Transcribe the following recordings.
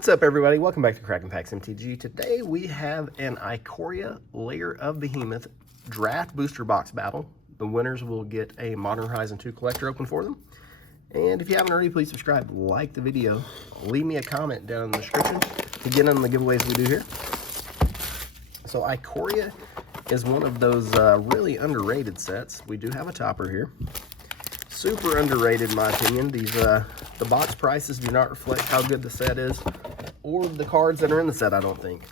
What's up, everybody? Welcome back to Cracking Packs MTG. Today we have an Ikoria Lair of Behemoth draft booster box battle. The winners will get a Modern Horizon 2 collector open for them. And if you haven't already, please subscribe, like the video, leave me a comment down in the description to get on the giveaways we do here. So Ikoria is one of those really underrated sets. We do have a topper here. Super underrated in my opinion. These the box prices do not reflect how good the set is or the cards that are in the set, I don't think.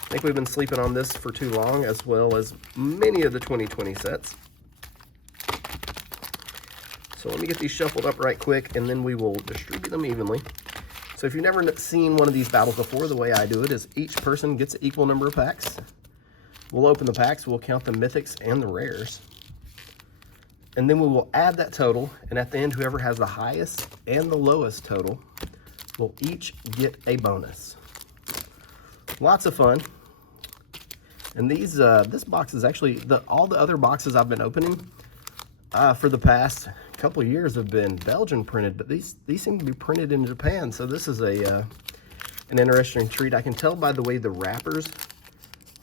I think we've been sleeping on this for too long, as well as many of the 2020 sets. So let me get these shuffled up right quick, and then we will distribute them evenly. So if you've never seen one of these battles before, the way I do it is each person gets an equal number of packs. We'll open the packs, we'll count the mythics and the rares. And then we will add that total, and at the end, whoever has the highest and the lowest total will each get a bonus. Lots of fun. And these, this box is actually, all the other boxes I've been opening for the past couple of years have been Belgian printed, but these seem to be printed in Japan, so this is an interesting treat. I can tell by the way the wrappers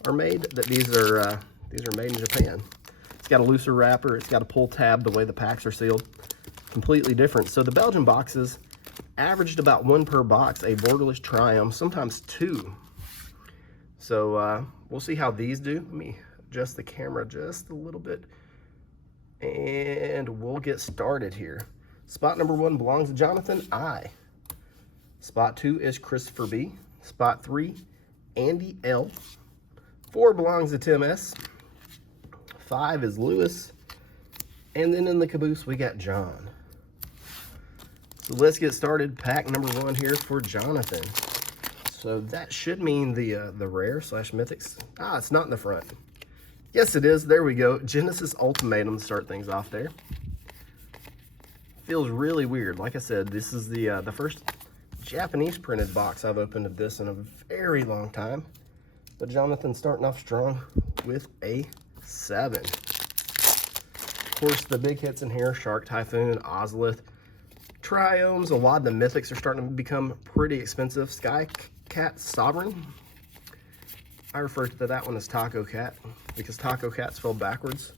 are made that these are made in Japan. It's got a looser wrapper, it's got a pull tab, the way the packs are sealed, completely different. So the Belgian boxes averaged about one per box, a borderless triumph, sometimes two. So we'll see how these do. Let me adjust the camera just a little bit, and we'll get started here. Spot number 1 belongs to Jonathan I. Spot 2 is Christopher B. Spot 3, Andy L. 4 belongs to Tim S. 5 is Lewis. And then in the caboose, we got John. So let's get started. Pack number 1 here for Jonathan. So that should mean the rare slash mythics. Ah, it's not in the front. Yes, it is. There we go. Genesis Ultimatum to start things off there. Feels really weird. Like I said, this is the first Japanese printed box I've opened of this in a very long time. But Jonathan's starting off strong with a 7. Of course, the big hits in here: Shark Typhoon, Ozolith, Triomes. A lot of the mythics are starting to become pretty expensive. Sky Cat Sovereign. I refer to that one as Taco Cat because Taco Cat spelled backwards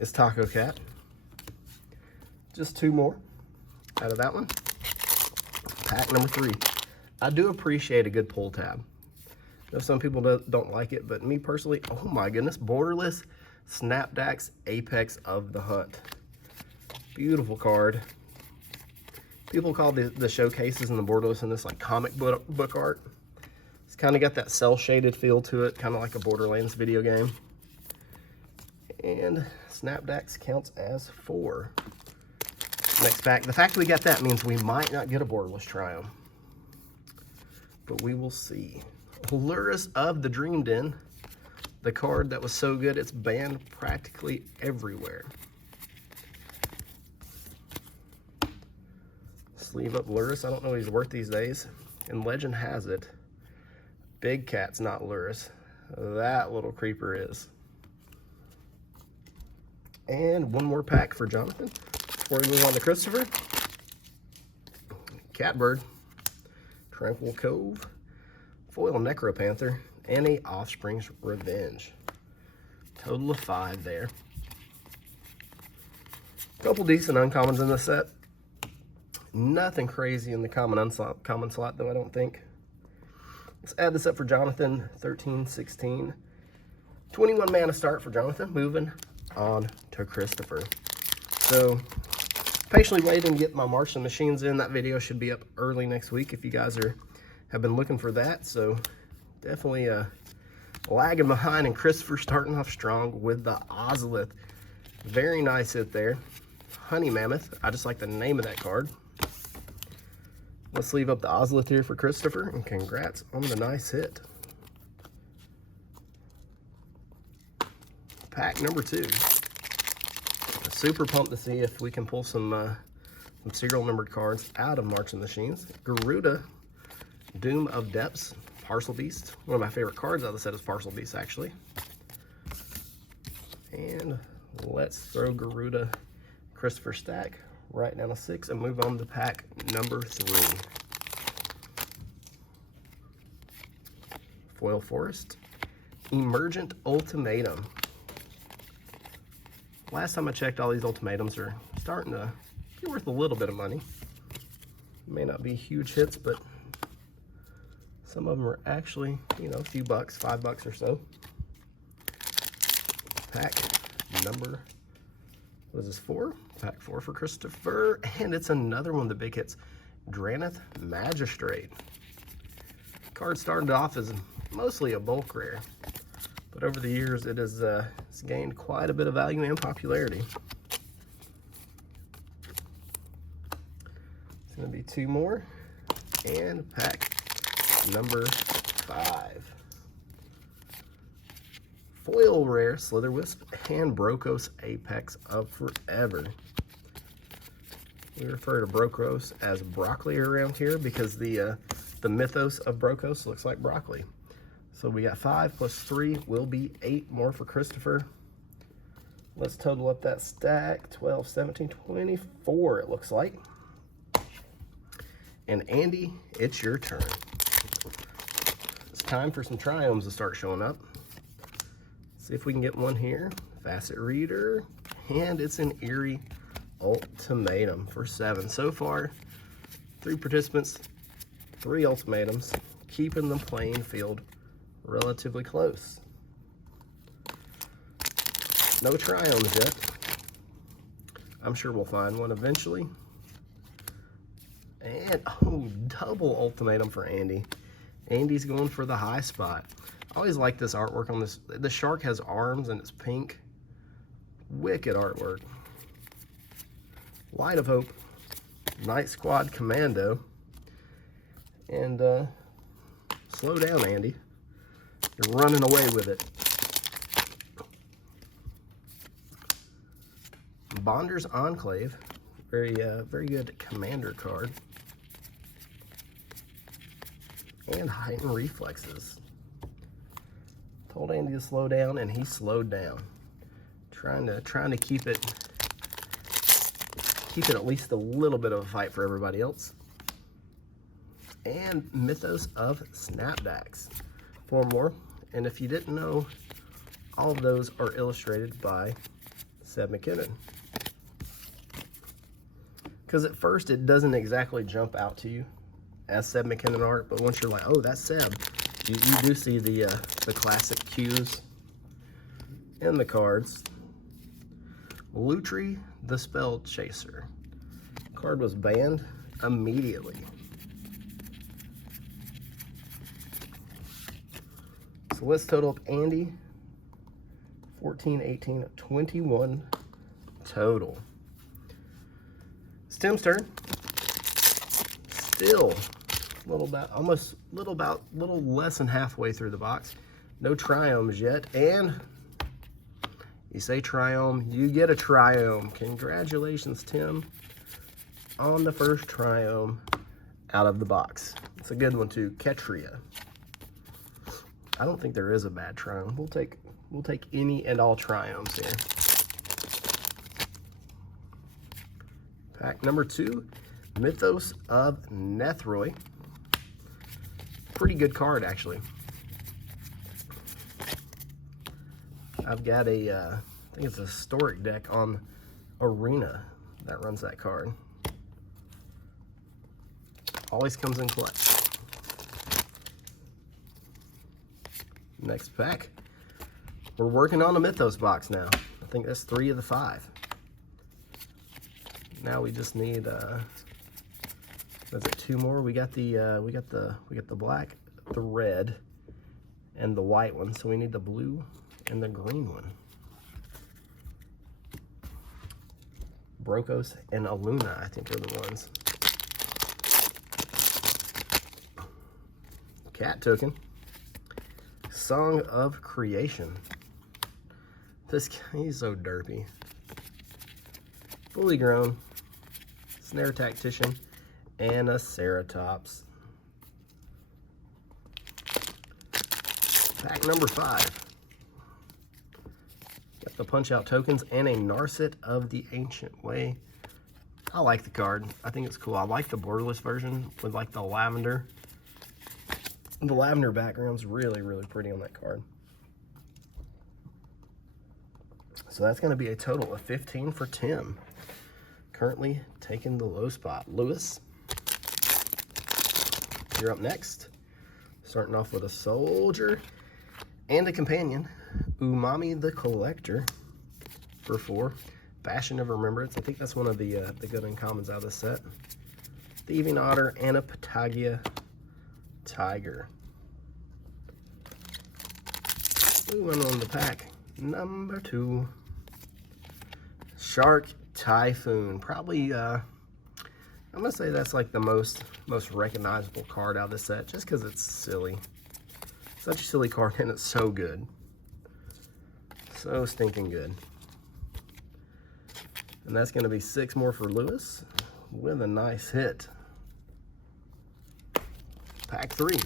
is Taco Cat. Just 2 more out of that one. Pack number 3. I do appreciate a good pull tab. I know some people don't like it, but me personally, oh my goodness, borderless Snapdax Apex of the Hunt. Beautiful card. People call the showcases and the borderless in this like comic book art. It's kind of got that cel-shaded feel to it, kind of like a Borderlands video game. And Snapdax counts as 4. Next pack. The fact we got that means we might not get a borderless Triumph, but we will see. Lurrus of the Dream Den, the card that was so good it's banned practically everywhere. Sleeve up Lurrus. I don't know what he's worth these days. And legend has it, Big Cat's not Lurrus. That little creeper is. And 1 more pack for Jonathan before we move on to Christopher. Catbird, Tranquil Cove, Foil Necropanther, and a Offspring's Revenge. Total of 5 there. Couple decent uncommons in the set. Nothing crazy in the common slot though, I don't think. Let's add this up for Jonathan. 13, 16. 21 mana start for Jonathan. Moving on to Christopher. So, patiently waiting to get my Martian Machines in. That video should be up early next week if you guys have been looking for that. So, definitely lagging behind, and Christopher starting off strong with the Ozolith. Very nice hit there. Honey Mammoth. I just like the name of that card. Let's leave up the Ozolith here for Christopher, and congrats on the nice hit. Pack number 2. Super pumped to see if we can pull some serial numbered cards out of Marching Machines. Garuda, Doom of Depths, Parcel Beast. One of my favorite cards out of the set is Parcel Beast, actually. And let's throw Garuda Christopher stack right down to 6 and move on to pack number 3. foil forest. Emergent Ultimatum. Last time I checked, all these ultimatums are starting to be worth a little bit of money. May not be huge hits, but some of them are actually, you know, a few bucks, $5 or so. Pack number, what is this, 4? Pack 4 for Christopher, and it's another one of the big hits, Draneth Magistrate. Card started off as mostly a bulk rare, but over the years it has it's gained quite a bit of value and popularity. It's going to be 2 more, and pack number 5. Foil rare Slitherwisp and Brokos Apex of Forever. We refer to Brokos as broccoli around here because the mythos of Brokos looks like broccoli. So we got 5 plus 3 will be 8 more for Christopher. Let's total up that stack. 12, 17, 24 it looks like. And Andy, it's your turn. It's time for some Triomes to start showing up. See if we can get one here. Facet Reader, and it's an Eerie Ultimatum for 7. So far, 3 participants, 3 ultimatums, keeping the playing field relatively close. No Triomes yet. I'm sure we'll find one eventually. And, oh, double ultimatum for Andy. Andy's going for the high spot. I always like this artwork on this. The shark has arms and it's pink. Wicked artwork. Light of Hope, Night Squad Commando, and slow down, Andy. You're running away with it. Bonder's Enclave, very good commander card. And Heightened Reflexes. Told Andy to slow down, and he slowed down. Trying to keep it at least a little bit of a fight for everybody else. And Mythos of Snapbacks. 4 more. And if you didn't know, all of those are illustrated by Seb McKinnon. Because at first it doesn't exactly jump out to you as Seb McKinnon art, but once you're like, oh, that's Seb, you do see the classic cues in the cards. Lutri the Spell Chaser. Card was banned immediately. So let's total up Andy. 14, 18, 21 total. It's Tim's turn. Still little less than halfway through the box. No Triomes yet, and you say Triome, you get a Triome. Congratulations, Tim, on the first Triome out of the box. It's a good one too, Ikoria. I don't think there is a bad Triome. We'll take any and all Triomes here. Pack number 2, Mythos of Nethroi. Pretty good card, actually. I've got a, I think it's a historic deck on Arena that runs that card. Always comes in clutch. Next pack. We're working on a Mythos box now. I think that's 3 of the 5. Now we just need was it 2 more? We got the black, the red, and the white one. So we need the blue and the green one. Brokos and Aluna, I think, are the ones. Cat token. Song of Creation. This guy, he's so derpy. Fully grown. Snare Tactician. And a Ceratops. Pack number 5. Got the Punch Out tokens and a Narset of the Ancient Way. I like the card. I think it's cool. I like the borderless version with like the lavender. The lavender background's really, really pretty on that card. So that's going to be a total of 15 for Tim. Currently taking the low spot. Lewis, you're up next. Starting off with a soldier and a companion. Umami the Collector for 4. Bastion of Remembrance. I think that's one of the good uncommons out of this set. Thieving Otter and a Patagia Tiger. Moving on the pack number 2. Shark Typhoon. Probably, I'm gonna say that's like the most recognizable card out of the set, just because it's silly. Such a silly card, and it's so good. So stinking good. And that's gonna be 6 more for Lewis with a nice hit. Pack 3.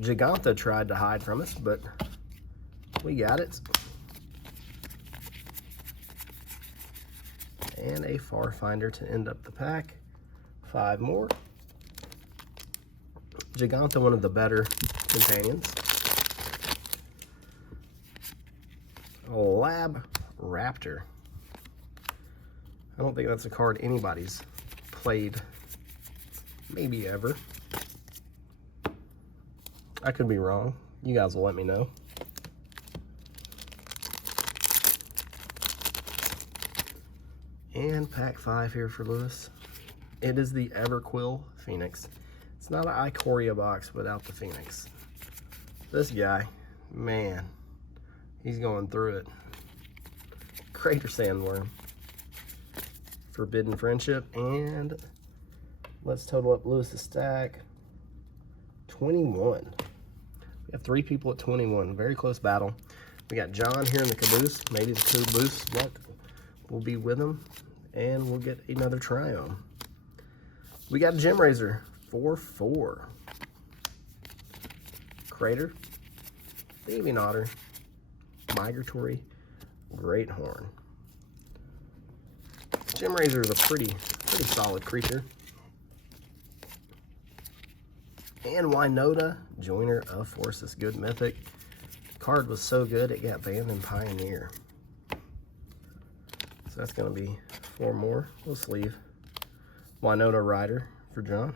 Giganta tried to hide from us, but we got it. And a Farfinder to end up the pack. 5 more. Giganta, one of the better companions. Lab Raptor. I don't think that's a card anybody's played, maybe ever. I could be wrong. You guys will let me know. And pack 5 here for Lewis. It is the Everquill Phoenix. It's not an Ikoria box without the Phoenix. This guy, man, he's going through it. Crater Sandworm. Forbidden Friendship. And let's total up Lewis's stack. 21. We have 3 people at 21. Very close battle. We got John here in the caboose. Maybe the caboose luck will be with him, and we'll get another try-on. We got Gem Razor 4/4. Crater, Thieving Otter, Migratory Greathorn. Gem Razor is a pretty solid creature. And Winota, Joiner of Forces. Good mythic. Card was so good it got banned in Pioneer. So that's going to be 4 more. We'll sleeve Winota Rider for John.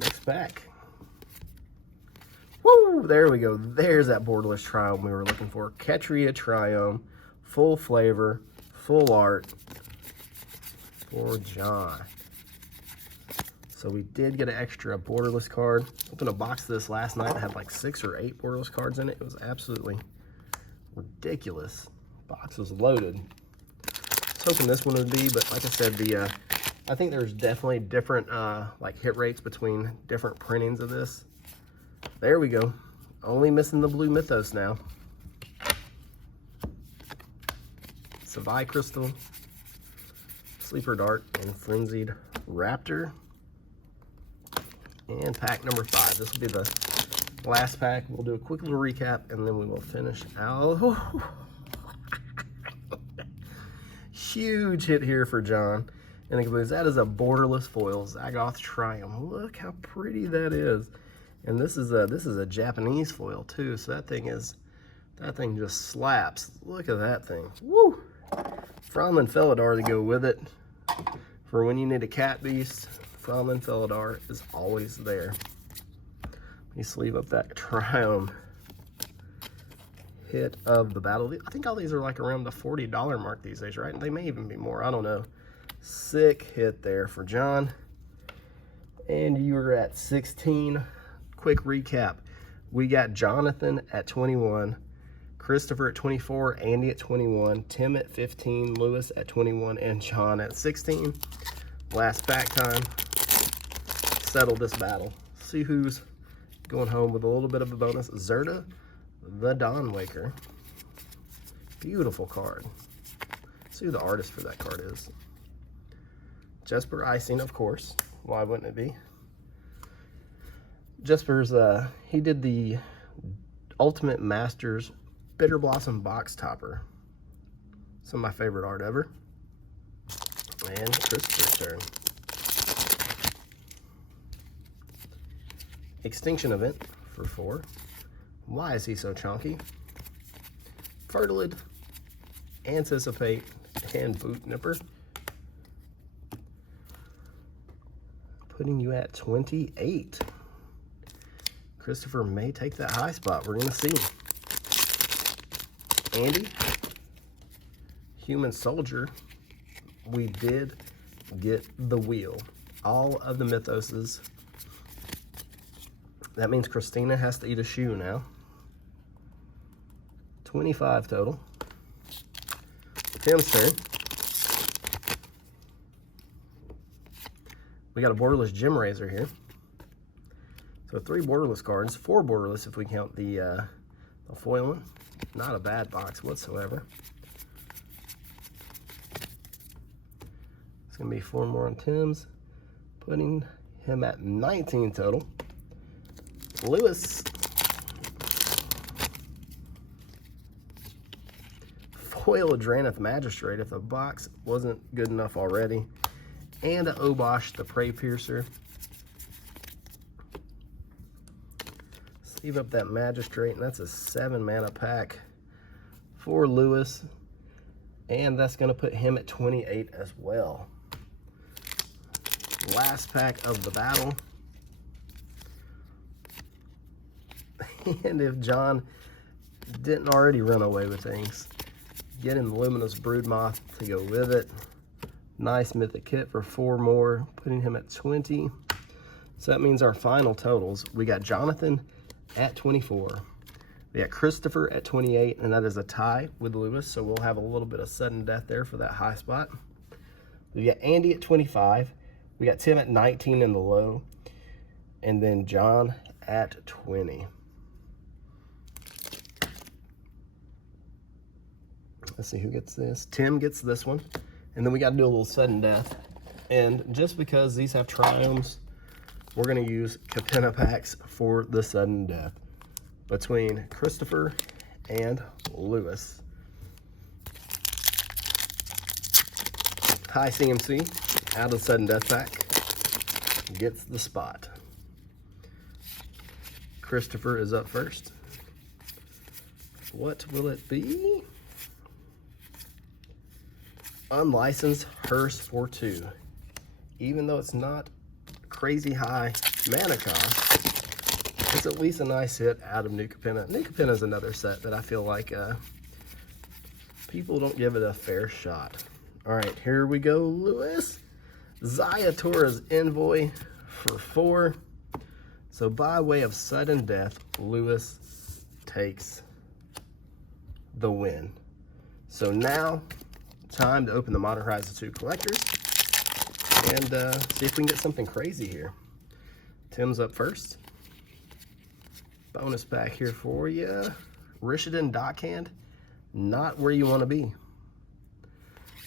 Next pack. Woo! There we go. There's that borderless Triome we were looking for. Ketria Triome. Full flavor. Full art. For John. So we did get an extra borderless card. Opened a box of this last night. It had like 6 or 8 borderless cards in it. It was absolutely ridiculous. Box was loaded. I was hoping this one would be, but like I said, I think there's definitely different like hit rates between different printings of this. There we go. Only missing the blue Mythos now. Savai Crystal, Sleeper Dart, and Frenzied Raptor. And pack number 5. This will be the last pack. We'll do a quick little recap, and then we will finish out. Huge hit here for John. And that is a borderless foil Zagoth Triumph. Look how pretty that is. And this is a Japanese foil too. So that thing just slaps. Look at that thing. Woo! Fromlin Felidar to go with it. For when you need a cat beast, Fromlin Felidar is always there. Let me sleeve up that Triumph hit of the battle. I think all these are like around the $40 mark these days, right? They may even be more. I don't know. Sick hit there for John. And you were at 16. Quick recap. We got Jonathan at 21, Christopher at 24, Andy at 21, Tim at 15, Lewis at 21, and John at 16. Last pack time. Settle this battle. See who's going home with a little bit of a bonus. Zerta, the Dawnwaker. Beautiful card. See who the artist for that card is. Jesper Icing, of course. Why wouldn't it be? Jesper's, he did the Ultimate Masters Bitter Blossom Box Topper. Some of my favorite art ever. And Christopher's turn. Extinction Event for 4. Why is he so chunky? Fertilid, Anticipate, and Boot Nipper. Putting you at 28. Christopher may take that high spot. We're going to see. Andy, Human Soldier. We did get the wheel. All of the mythoses. That means Christina has to eat a shoe now. 25 total. Tim's turn. We got a borderless Gem Razor here. So 3 borderless cards, 4 borderless if we count the foil one. Not a bad box whatsoever. It's gonna be 4 more on Tim's, putting him at 19 total. Lewis. Foil Adraneth Magistrate if the box wasn't good enough already. And a Obosh the Prey Piercer. Save up that Magistrate, and that's a 7 mana pack for Lewis. And that's going to put him at 28 as well. Last pack of the battle. And if John didn't already run away with things, getting the Luminous Broodmoth to go with it. Nice Mythic Kit for 4 more, putting him at 20. So that means our final totals, we got Jonathan at 24. We got Christopher at 28, and that is a tie with Lewis, so we'll have a little bit of sudden death there for that high spot. We got Andy at 25. We got Tim at 19 in the low, and then John at 20. Let's see who gets this. Tim gets this one. And then we got to do a little sudden death. And just because these have triomes, we're going to use Capenna packs for the sudden death between Christopher and Lewis. High CMC out of sudden death pack gets the spot. Christopher is up first. What will it be? Unlicensed Hearse for 2. Even though it's not crazy high mana cost, it's at least a nice hit out of New Capenna. New Capenna is another set that I feel like people don't give it a fair shot. All right, here we go, Lewis. Zayator's Envoy for 4. So by way of sudden death, Lewis takes the win. So now, time to open the Modern Horizons 2 collectors and see if we can get something crazy here. Tim's up first. Bonus pack here for you. Rishadan Dockhand, not where you want to be.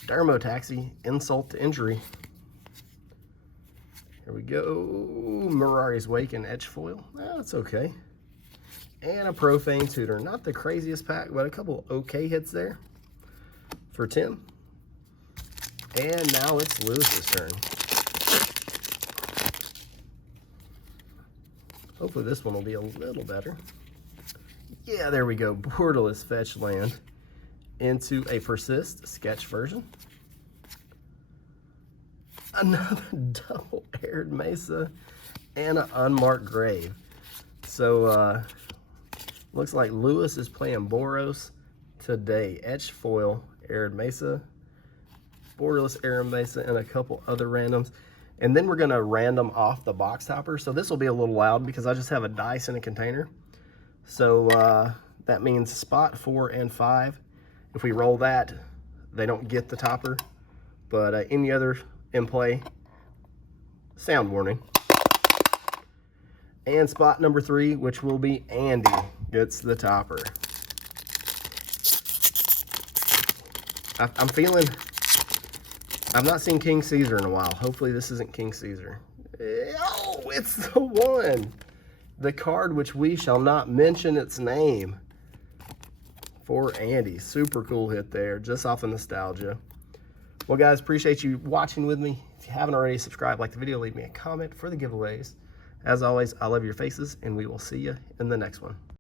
Dermotaxi, Insult to Injury. Here we go. Mirari's Wake and Etch Foil. That's okay. And a Profane Tutor. Not the craziest pack, but a couple okay hits there for Tim. And now it's Lewis's turn. Hopefully this one will be a little better. Yeah, there we go. Borderless Fetch Land into a Persist sketch version. Another double Arid Mesa and an Unmarked Grave. So looks like Lewis is playing Boros today. Etch Foil, Arid Mesa, Borderless Arid Mesa, and a couple other randoms. And then we're gonna random off the box topper. So this will be a little loud because I just have a dice in a container. So that means spot 4 and 5. If we roll that, they don't get the topper. But any other in play, sound warning. And spot number 3, which will be Andy, gets the topper. I'm feeling, I've not seen King Caesar in a while. Hopefully this isn't King Caesar. Oh, it's the one. The card which we shall not mention its name. for Andy. Super cool hit there, just off of nostalgia. Well, guys, appreciate you watching with me. If you haven't already, subscribe, like the video, leave me a comment for the giveaways. As always, I love your faces, and we will see you in the next one.